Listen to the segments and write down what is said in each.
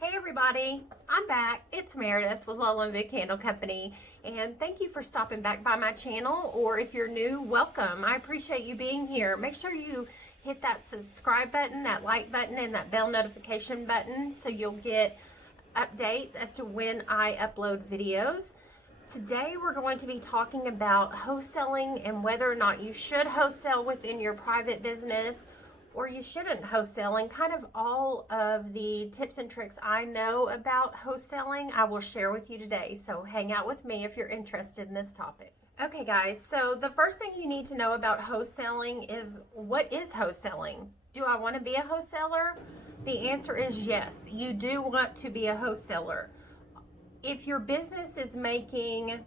Hey everybody, I'm back. It's Meredith with Lola and Candle Company, and thank you for stopping back by my channel, or if you're new, welcome. I appreciate you being here. Make sure you hit that subscribe button, that like button, and that bell notification button so you'll get updates as to when I upload videos. Today we're going to be talking about wholesaling and whether or not you should wholesale within your private business or you shouldn't wholesale, and kind of all of the tips and tricks I know about wholesaling I will share with you today. So hang out with me if you're interested in this topic. Okay guys, so the first thing you need to know about wholesaling is, what is wholesaling? Do I want to be a wholesaler? The answer is yes, you do want to be a wholesaler. If your business is making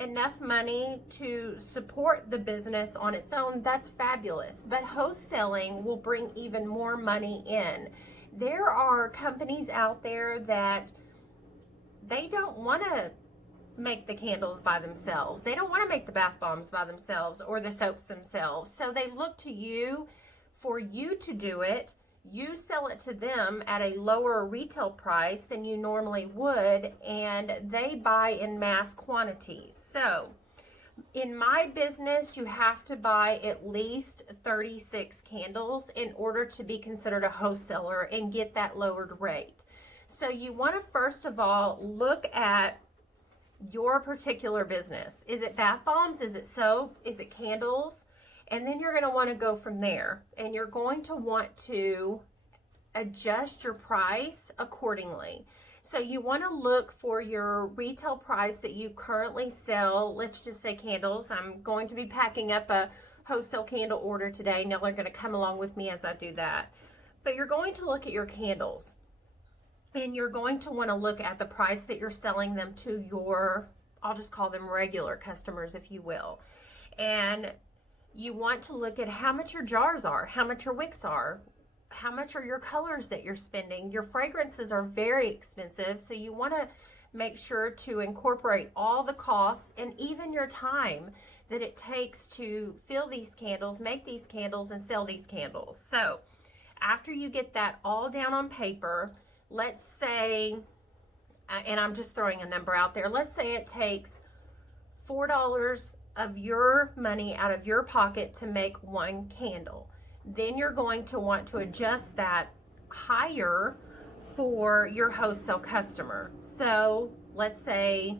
enough money to support the business on its own, that's fabulous. But wholesaling will bring even more money in. There are companies out there that they don't want to make the candles by themselves. They don't want to make the bath bombs by themselves or the soaps themselves. So they look to you for you to do it. You sell it to them at a lower retail price than you normally would, and they buy in mass quantities. So in my business, you have to buy at least 36 candles in order to be considered a wholesaler and get that lowered rate. So you want to first of all look at your particular business. Is it bath bombs? Is it soap? Is it candles? And then you're going to want to go from there, and you're going to want to adjust your price accordingly. So you want to look for your retail price that you currently sell. Let's just say candles. I'm going to be packing up a wholesale candle order today, and y'all are going to come along with me as I do that. But you're going to look at your candles, and you're going to want to look at the price that you're selling them to your, I'll just call them regular customers, if you will. And you want to look at how much your jars are, how much your wicks are, how much are your colors that you're spending. Your fragrances are very expensive, so you want to make sure to incorporate all the costs and even your time that it takes to fill these candles, make these candles, and sell these candles. So after you get that all down on paper, let's say, and I'm just throwing a number out there, let's say it takes $4 of your money out of your pocket to make one candle. Then you're going to want to adjust that higher for your wholesale customer. So let's say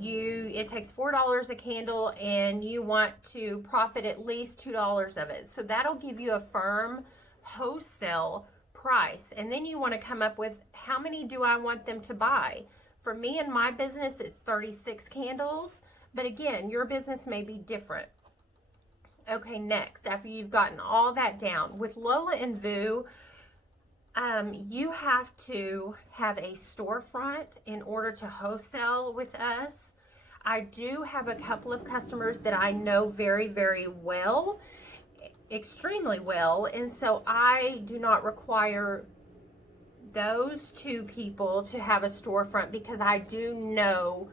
it takes $4 a candle and you want to profit at least $2 of it. So that'll give you a firm wholesale price. And then you want to come up with, how many do I want them to buy? For me and my business, it's 36 candles. But again, your business may be different. Okay, next, after you've gotten all that down, with Lola and Vu, you have to have a storefront in order to wholesale with us. I do have a couple of customers that I know very, very well, extremely well, and so I do not require those two people to have a storefront because I do know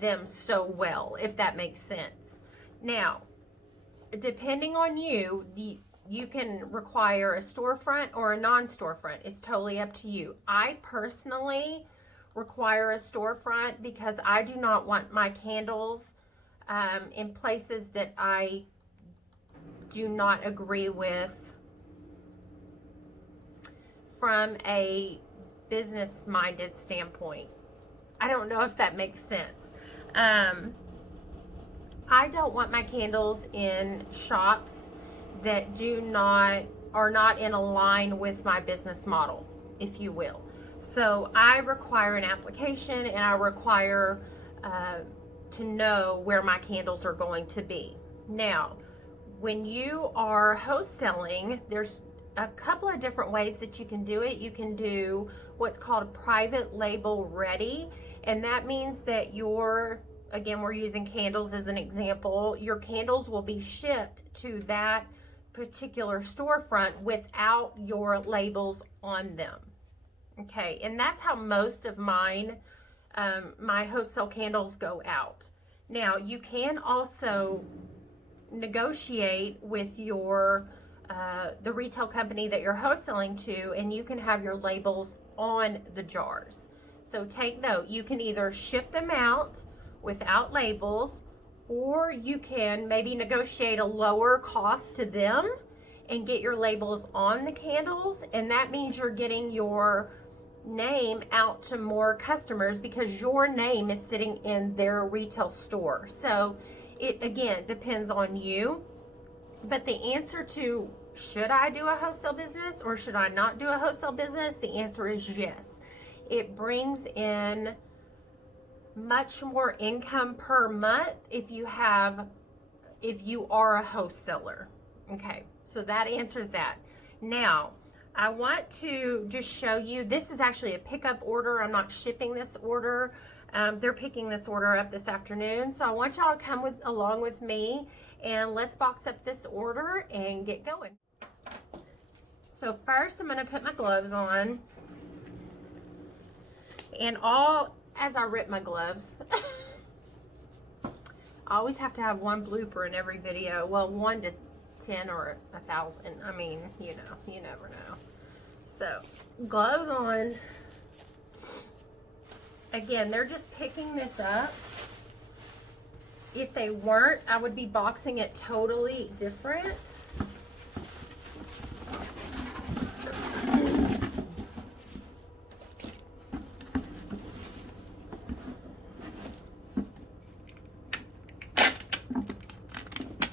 them so well, if that makes sense. Now, depending on you, you can require a storefront or a non-storefront. It's totally up to you. I personally require a storefront because I do not want my candles in places that I do not agree with from a business-minded standpoint. I don't know if that makes sense. I don't want my candles in shops that are not in a line with my business model, if you will. So I require an application, and I require to know where my candles are going to be. Now, when you are wholesaling, there's a couple of different ways that you can do it. You can do what's called a private label ready, and that means that again, we're using candles as an example, your candles will be shipped to that particular storefront without your labels on them. Okay, and that's how most of mine, my wholesale candles go out. Now, you can also negotiate with your the retail company that you're wholesaling to, and you can have your labels on the jars. So take note, you can either ship them out without labels, or you can maybe negotiate a lower cost to them and get your labels on the candles, and that means you're getting your name out to more customers because your name is sitting in their retail store. So it again depends on you. But the answer to should I do a wholesale business or should I not do a wholesale business, the answer is yes. It brings in much more income per month if you are a wholesaler. Okay, so that answers that. Now I want to just show you, this is actually a pickup order. I'm not shipping this order. They're picking this order up this afternoon. So I want y'all to come along with me, and let's box up this order and get going. So first I'm going to put my gloves on. And as I rip my gloves, I always have to have one blooper in every video. Well, 1 to 10 or 1,000. I mean, you never know. So, gloves on. Again, they're just picking this up. If they weren't, I would be boxing it totally different.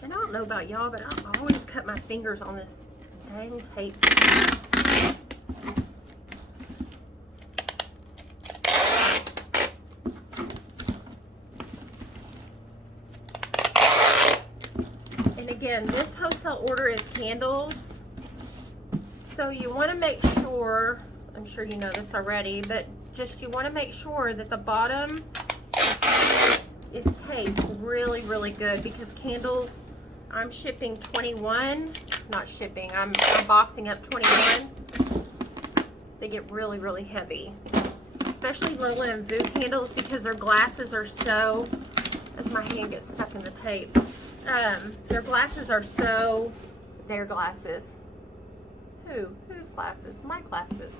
And I don't know about y'all, but I always cut my fingers on this dang tape. Again, this wholesale order is candles, so you want to make sure, I'm sure you know this already, but just you want to make sure that the bottom is taped really, really good, because candles, I'm shipping 21, not shipping, I'm boxing up 21. They get really, really heavy, especially Lola and Vu candles, because their glasses are so, as my hand gets stuck in the tape. Their glasses are so, their glasses, whose glasses? My glasses.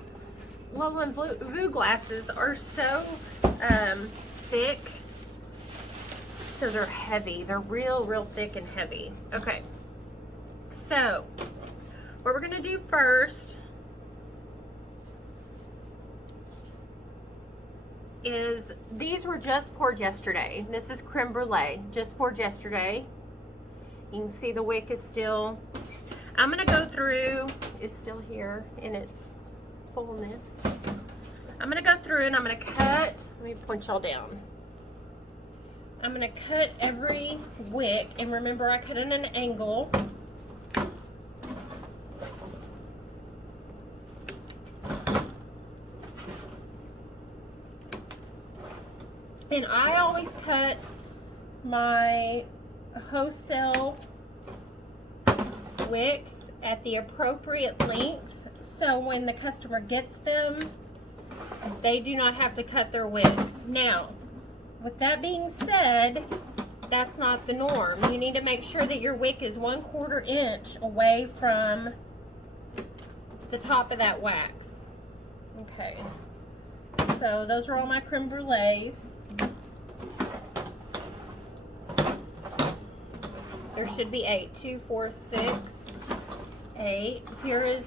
Lola and Vu glasses are so thick, so they're heavy. They're real thick and heavy. Okay, so what we're going to do first is, these were just poured yesterday. This is creme brulee, just poured yesterday. You can see the wick is still, I'm going to go through, it's still here in its fullness. I'm going to go through and I'm going to cut, let me point y'all down. I'm going to cut every wick, and remember I cut it at an angle. And I always cut my wholesale wicks at the appropriate length, so when the customer gets them, they do not have to cut their wicks. Now, with that being said, that's not the norm. You need to make sure that your wick is 1/4 inch away from the top of that wax. Okay, so those are all my creme brulees. There should be 8. 2, 4, 6, 8. Here is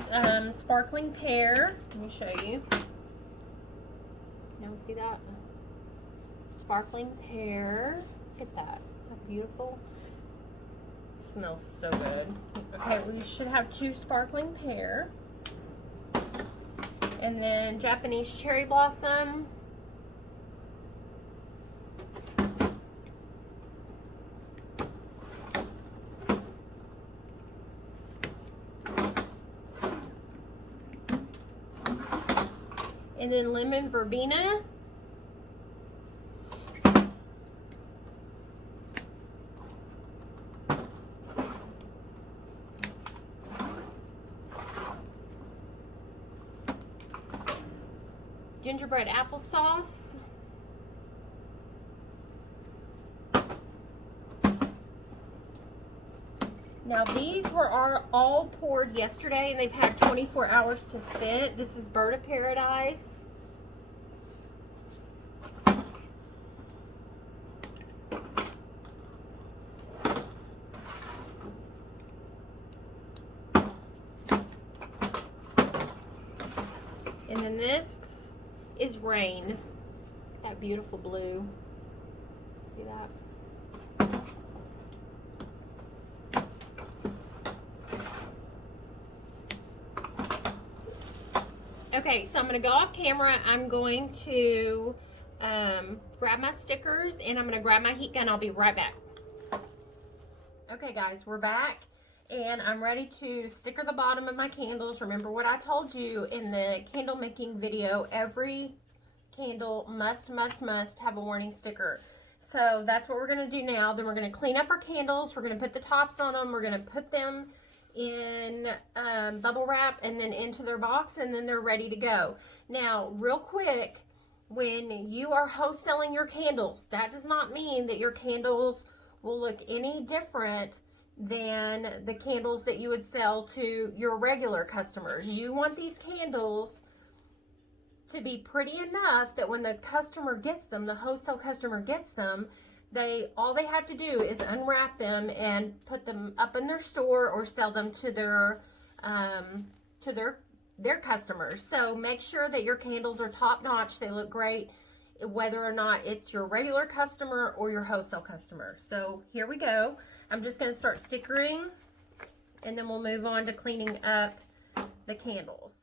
sparkling pear. Let me show you. Can you see that? Sparkling pear. Look at that. How beautiful. It smells so good. Okay, we should have 2 sparkling pear. And then Japanese cherry blossom. And then lemon verbena. Gingerbread applesauce. Now these were all poured yesterday and they've had 24 hours to sit. This is Bird of Paradise. And then this is Rain. That beautiful blue. See that? Okay, so I'm going to go off camera. I'm going to grab my stickers and I'm going to grab my heat gun. I'll be right back. Okay guys, we're back and I'm ready to sticker the bottom of my candles. Remember what I told you in the candle making video, every candle must have a warning sticker. So that's what we're going to do now. Then we're going to clean up our candles. We're going to put the tops on them. We're going to put them in bubble wrap and then into their box, and then they're ready to go. Now, real quick, when you are wholesaling your candles, that does not mean that your candles will look any different than the candles that you would sell to your regular customers. You want these candles to be pretty enough that when the customer gets them, the wholesale customer gets them, all they have to do is unwrap them and put them up in their store or sell them to their customers. So make sure that your candles are top notch. They look great, whether or not it's your regular customer or your wholesale customer. So here we go. I'm just going to start stickering and then we'll move on to cleaning up the candles.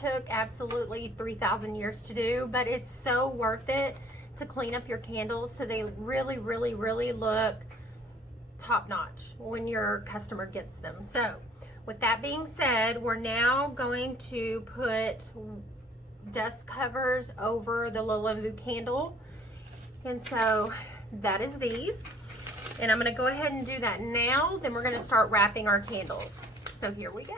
Took absolutely 3,000 years to do, but it's so worth it to clean up your candles so they really look top notch when your customer gets them. So with that being said, we're now going to put dust covers over the Lola candle, and so that is these, and I'm going to go ahead and do that now. Then we're going to start wrapping our candles. So here we go.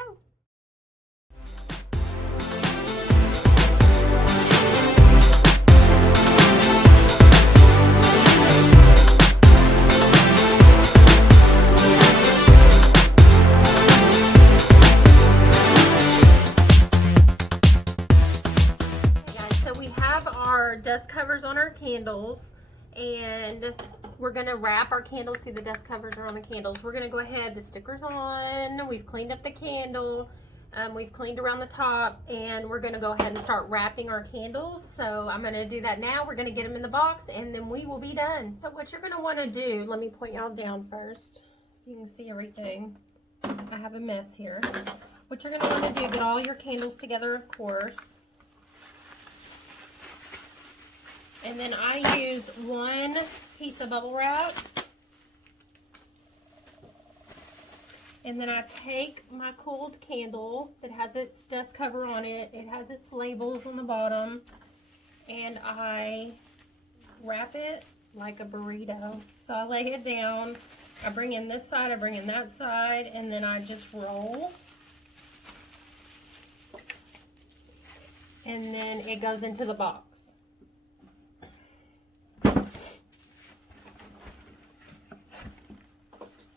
Dust covers on our candles, and we're going to wrap our candles. See, the dust covers are on the candles. We're going to go ahead, the sticker's on, we've cleaned up the candle, we've cleaned around the top, and we're going to go ahead and start wrapping our candles. So I'm going to do that now. We're going to get them in the box and then we will be done. So what you're going to want to do, let me point y'all down first. You can see everything. I have a mess here. What you're going to want to do, get all your candles together, of course. And then I use one piece of bubble wrap. And then I take my cooled candle that has its dust cover on it. It has its labels on the bottom. And I wrap it like a burrito. So I lay it down. I bring in this side, I bring in that side, and then I just roll. And then it goes into the box.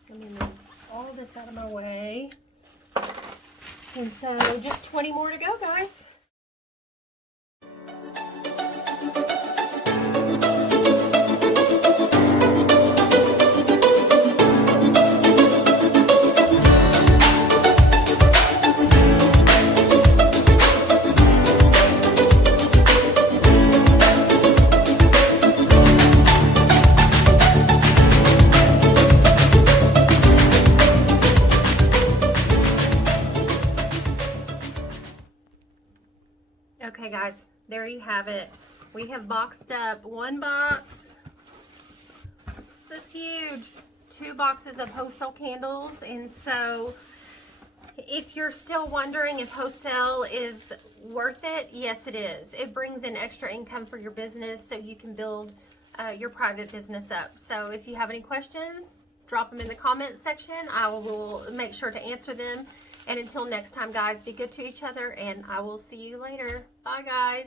Let me move all this out of my way. And so just 20 more to go, guys. Okay guys, there you have it. We have boxed up one box. This is huge. 2 boxes of wholesale candles. And so if you're still wondering if wholesale is worth it, yes it is. It brings in extra income for your business so you can build your private business up. So if you have any questions, drop them in the comment section. I will make sure to answer them. And until next time, guys, be good to each other, and I will see you later. Bye, guys.